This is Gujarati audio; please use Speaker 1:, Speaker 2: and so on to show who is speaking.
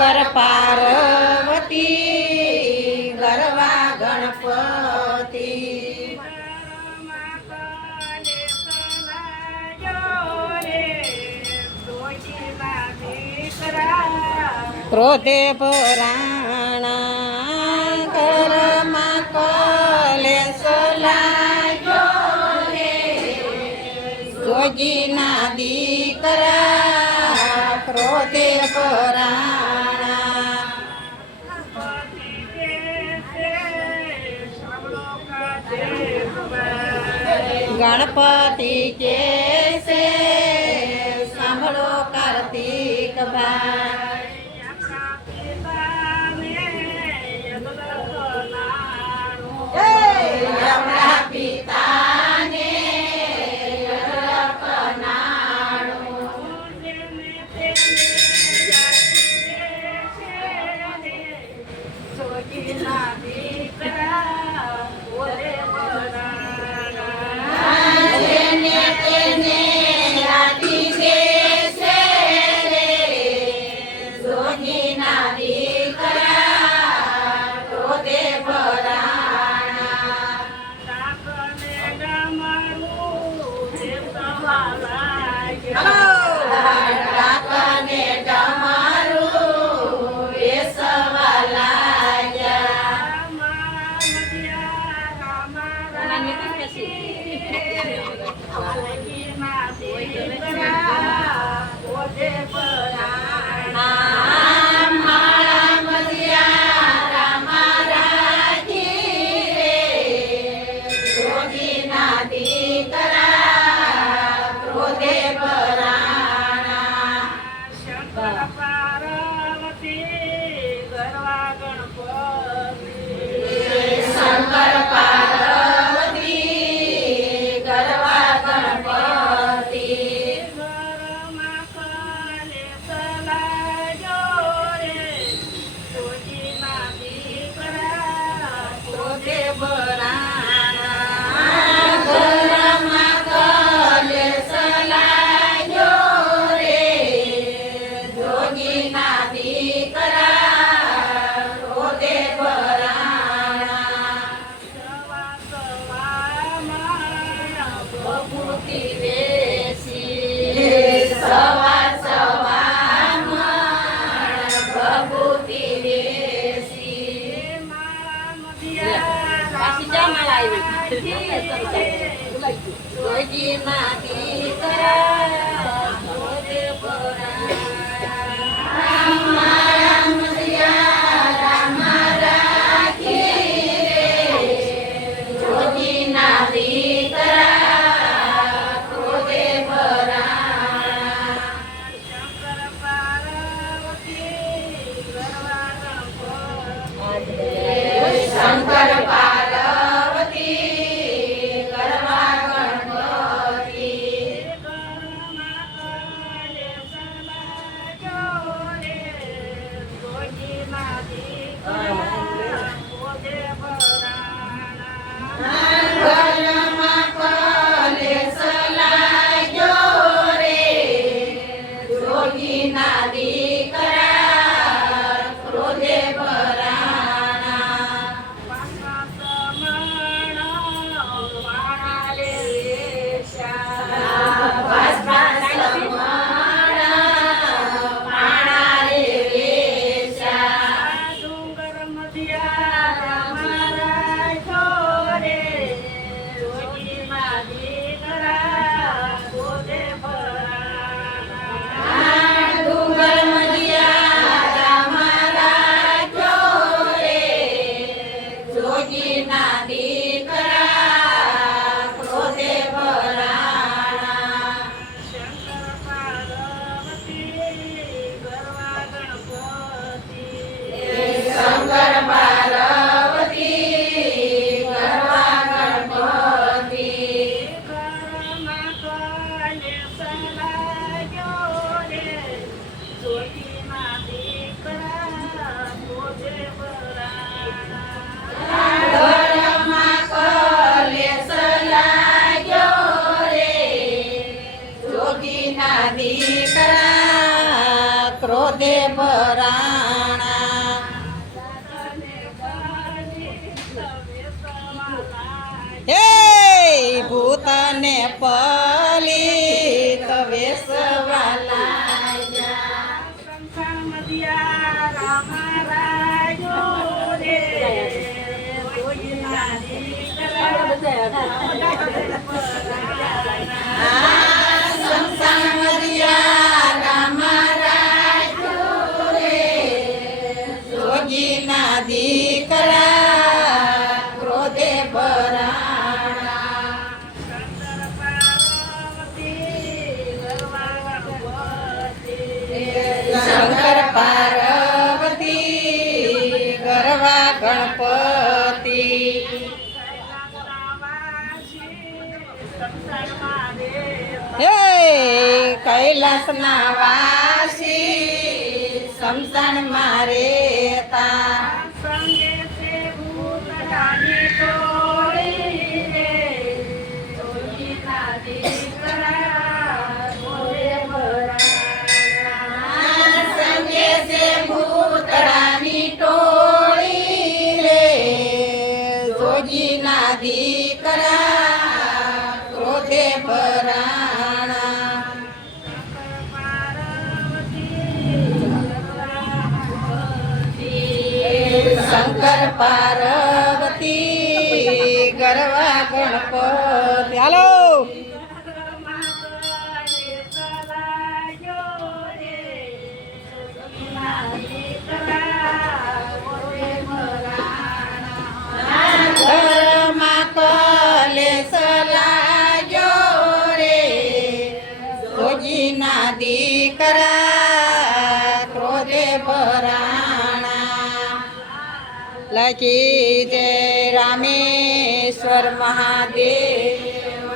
Speaker 1: શંકર પાર્વતી ગરવા ગણપતિ. ક્રોધે પુરાણા કરમાં કલે સોલાજો રે. સોજીના દીકરા ક્રોધે પુરાણા ગણપતિ કે સાંભળો કાર્તિક ભાઈ મૂર્તિ વેસી સવાર સવાર પ્રભુતિ વેસી રોજી માતી કરા અને પલિત વેસવ વાસના વાસી સંસાર મારે शंकर पार्वती की जय रामेश्वर महादेव।